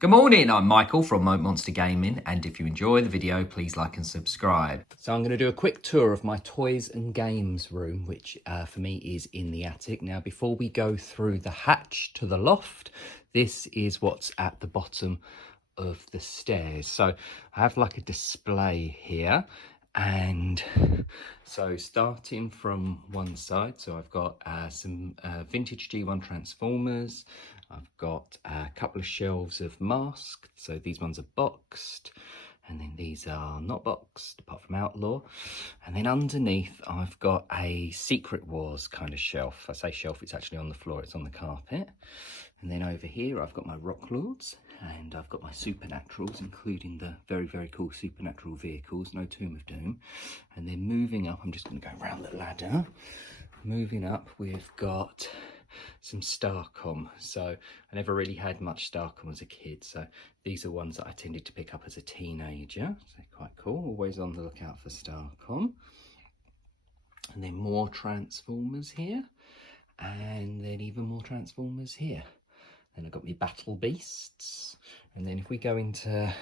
Good morning, I'm Michael from Monster Gaming, and if you enjoy the video, please like and subscribe. So I'm going to do a quick tour of my toys and games room, which for me is in the attic. Now, before we go through the hatch to the loft, this is what's at the bottom of the stairs. So I have like a display here, and so starting from one side, so I've got some vintage G1 Transformers. I've got a couple of shelves of masks, so these ones are boxed, and then these are not boxed apart from Outlaw. And then underneath I've got a Secret Wars kind of shelf. I say shelf, it's actually on the floor, it's on the carpet. And then over here I've got my Rock Lords, and I've got my Supernaturals, including the very, very cool Supernatural vehicles, no Tomb of Doom. And then moving up, I'm just going to go around the ladder. Moving up, we've got some Starcom. So I never really had much Starcom as a kid, so these are ones that I tended to pick up as a teenager, so quite cool. Always on the lookout for Starcom. And then more Transformers here, and then even more Transformers here. Then I've got my Battle Beasts, and then if we go into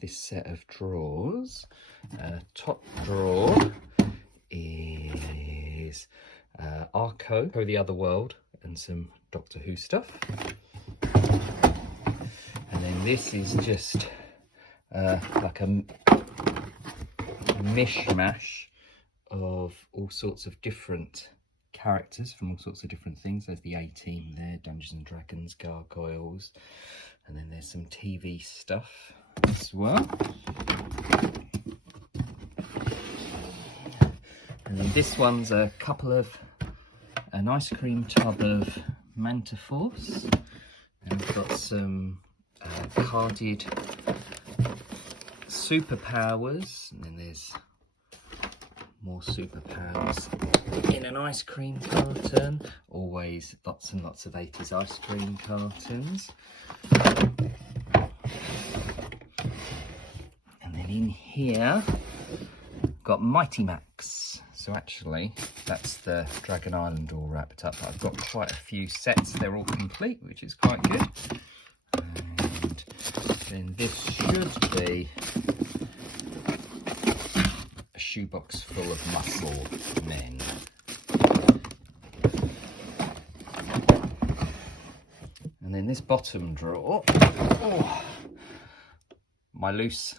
this set of drawers, top drawer is Arco, the Other World, and some Doctor Who stuff. And then this is just like a mishmash of all sorts of different characters from all sorts of different things. There's the A-Team there, Dungeons and Dragons, Gargoyles, and then there's some TV stuff as well. And then this one's a couple of an ice cream tub of Manta Force, and we've got some carded superpowers, and then there's more superpowers in an ice cream carton. Always lots and lots of 80s ice cream cartons. And then in here got Mighty Max. So actually that's the Dragon Island all wrapped up. I've got quite a few sets, they're all complete, which is quite good. And then this should be a shoebox full of muscle men. And then this bottom drawer, my loose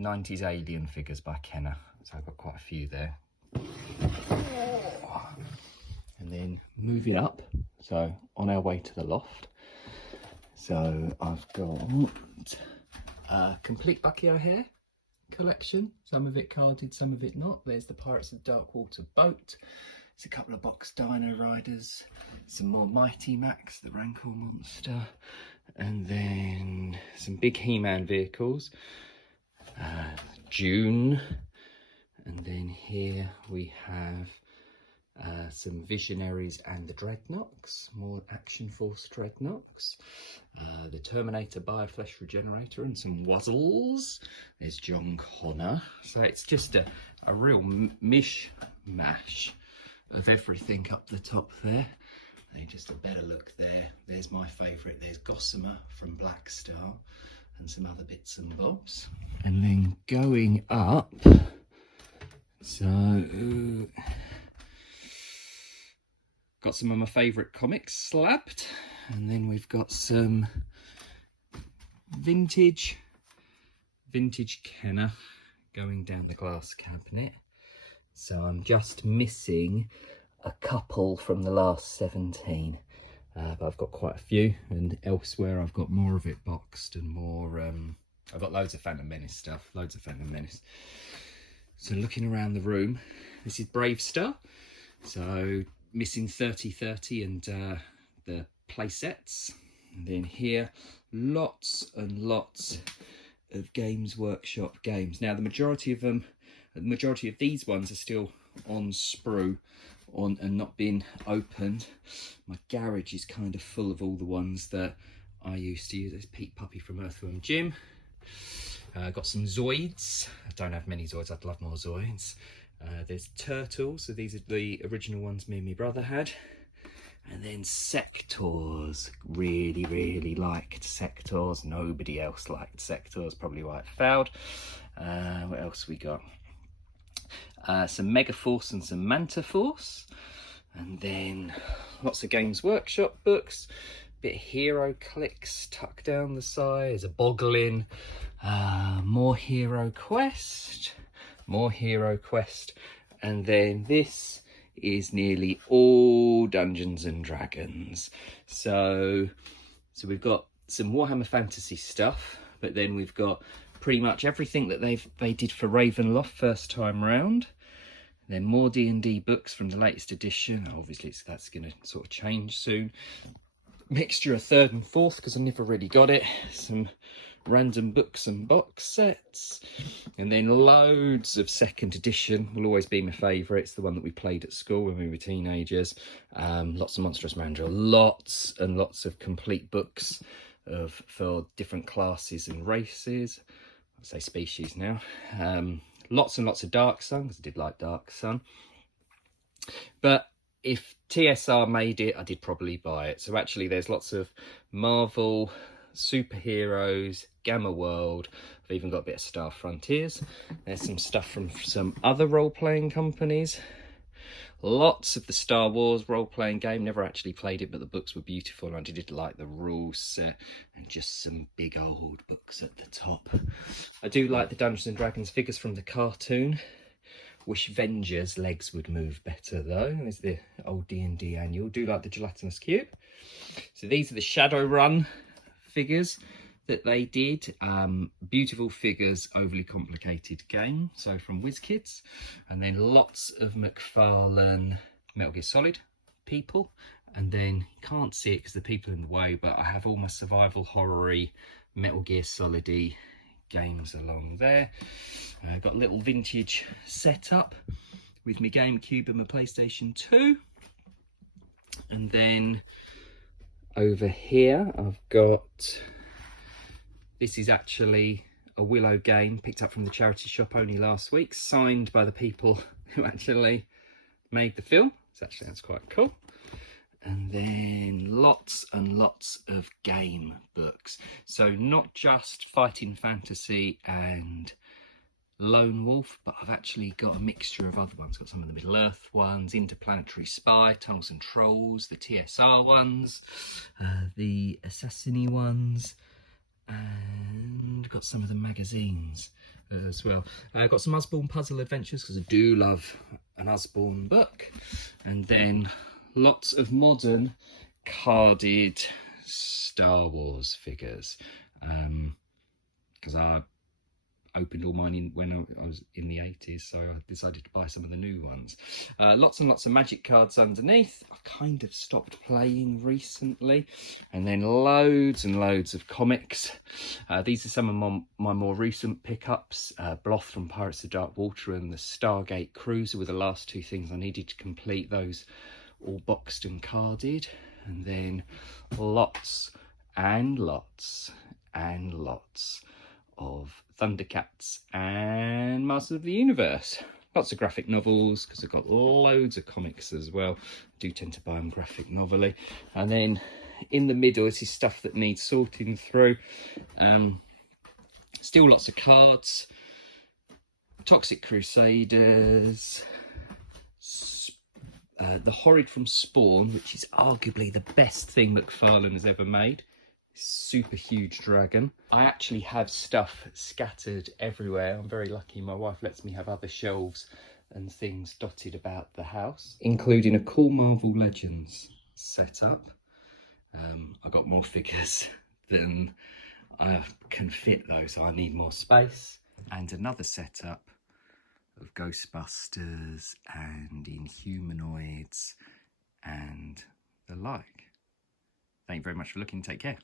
90s alien figures by Kenner. So I've got quite a few there. And then moving up, so on our way to the loft. So I've got a complete Bucky O'Hare collection, some of it carded, some of it not. There's the Pirates of Darkwater boat. There's a couple of box Dino Riders, some more Mighty Max, the Rancor monster, and then some big He-Man vehicles. June, and then here we have some Visionaries and the Dreadnoks, more Action Force Dreadnoks, the Terminator Bioflesh Regenerator, and some Wuzzles. There's John Connor. So it's just a real mishmash of everything up the top there. And just a better look there. There's my favourite. There's Gossamer from Black Star, and some other bits and bobs. And then going up, so got some of my favourite comics slabbed, and then we've got some vintage Kenner going down the glass cabinet. So I'm just missing a couple from the last 17. But I've got quite a few, and elsewhere I've got more of it boxed and more, I've got loads of Phantom Menace stuff, loads of Phantom Menace. So looking around the room, this is Brave Star, so missing 3030 and the play sets. And then here, lots and lots of Games Workshop games. Now the majority of these ones are still on sprue, and not been opened. My garage is kind of full of all the ones that I used to use. There's Pete Puppy from Earthworm Jim. Got some Zoids. I don't have many Zoids, I'd love more Zoids. There's Turtles, so these are the original ones me and my brother had. And then sectors, really liked sectors. Nobody else liked sectors, probably why it failed. What else we got? Some Megaforce and some Manta Force. And then lots of Games Workshop books. Bit of Hero Clicks tucked down the side. A Boglin. More Hero Quest. More Hero Quest. And then this is nearly all Dungeons and Dragons. So we've got some Warhammer Fantasy stuff, but then we've got pretty much everything that they did for Ravenloft first time round. Then more D&D books from the latest edition. Obviously that's going to sort of change soon. Mixture of third and fourth, because I never really got it. Some random books and box sets, and then loads of second edition. Will always be my favourite. It's the one that we played at school when we were teenagers. Lots of Monstrous Mandrill, lots and lots of complete books for different classes and races. I say species now. Lots and lots of Dark Sun, because I did like Dark Sun. But if TSR made it, I did probably buy it. So actually there's lots of Marvel, superheroes, Gamma World. I've even got a bit of Star Frontiers. There's some stuff from some other role-playing companies. Lots of the Star Wars role-playing game. Never actually played it, but the books were beautiful and I did like the rules set, and just some big old books at the top. I do like the Dungeons and Dragons figures from the cartoon. Wish Venger's legs would move better though. There's the old D&D annual. Do like the gelatinous cube. So these are the Shadowrun figures that they did. Beautiful figures, overly complicated game. So from WizKids. And then lots of McFarlane Metal Gear Solid people. And then you can't see it because the people in the way, but I have all my survival horror-y Metal Gear Solid-y games along there. Got a little vintage setup with my GameCube and my PlayStation 2. And then over here I've got, this is actually a Willow game picked up from the charity shop only last week, signed by the people who actually made the film. So actually that's quite cool. And then lots and lots of game books. So not just Fighting Fantasy and Lone Wolf, but I've actually got a mixture of other ones. Got some of the Middle Earth ones, Interplanetary Spy, Tunnels and Trolls, the TSR ones, the Assassini ones, and got some of the magazines as well. I've got some Usborne Puzzle Adventures, because I do love an Usborne book. And then lots of modern carded Star Wars figures, because I opened all mine when I was in the 80s, so I decided to buy some of the new ones. Lots and lots of magic cards underneath. I kind of stopped playing recently. And then loads and loads of comics. These are some of my more recent pickups. Bloth from Pirates of Dark Water and the Stargate Cruiser were the last two things I needed to complete those, all boxed and carded. And then lots and lots and lots of Thundercats and Masters of the Universe. Lots of graphic novels, because I've got loads of comics as well. I do tend to buy them graphic novelly. And then in the middle is this stuff that needs sorting through. Still lots of cards. Toxic Crusaders. The Horrid from Spawn, which is arguably the best thing McFarlane has ever made. Super huge dragon. I actually have stuff scattered everywhere. I'm very lucky my wife lets me have other shelves and things dotted about the house, including a cool Marvel Legends setup. I got more figures than I can fit though, so I need more space. And another setup of Ghostbusters and Inhumanoids and the like. Thank you very much for looking. Take care.